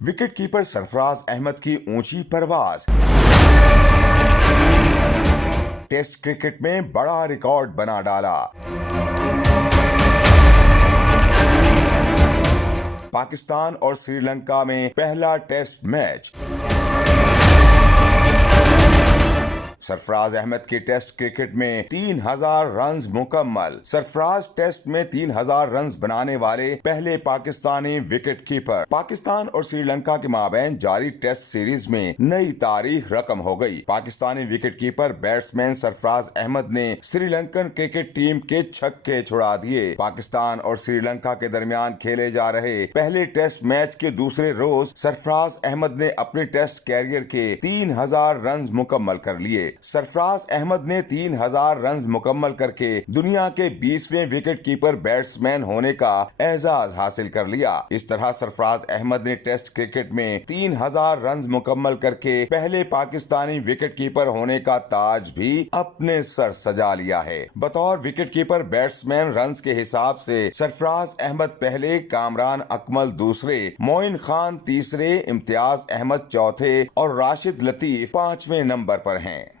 Wicket keeper Sarfaraz Ahmad की ऊंची परवाज। Test cricket में बड़ा रिकॉर्ड बना डाला। पाकिस्तान और श्रीलंका में पहला टेस्ट मैच। सरफराज अहमद की टेस्ट क्रिकेट में 3000 रन मुकम्मल। सरफराज टेस्ट में 3000 रन बनाने वाले पहले पाकिस्तानी विकेट कीपर। पाकिस्तान और श्रीलंका के माबैन जारी टेस्ट सीरीज में नई तारीख रकम हो गई। Pakistani wicket keeper batsman Sarfaraz Ahmed ने श्रीलंकन क्रिकेट टीम के छक्के छुड़ा दिए। पाकिस्तान और श्रीलंका के दरमियान खेले जा रहे पहले टेस्ट मैच के दूसरे रोज सरफराज अहमद ने अपने टेस्ट कैरियर के 3000 रन मुकम्मल कर लिए। सरफराज अहमद ने 3000 रन मुकम्मल करके दुनिया के 20वें विकेट कीपर बैट्समैन होने का एजाज हासिल कर लिया। इस तरह सरफराज अहमद ने टेस्ट क्रिकेट में 3000 रन मुकम्मल करके पहले पाकिस्तानी विकेट कीपर होने का ताज भी अपने सर सजा लिया है। बतौर विकेट कीपर बैट्समैन रन के हिसाब से सरफराज अहमद पहले, कामरान अकमल दूसरे, मोइन खान तीसरे, इम्तियाज अहमद चौथे और राशिद लतीफ 5वें नंबर पर हैं।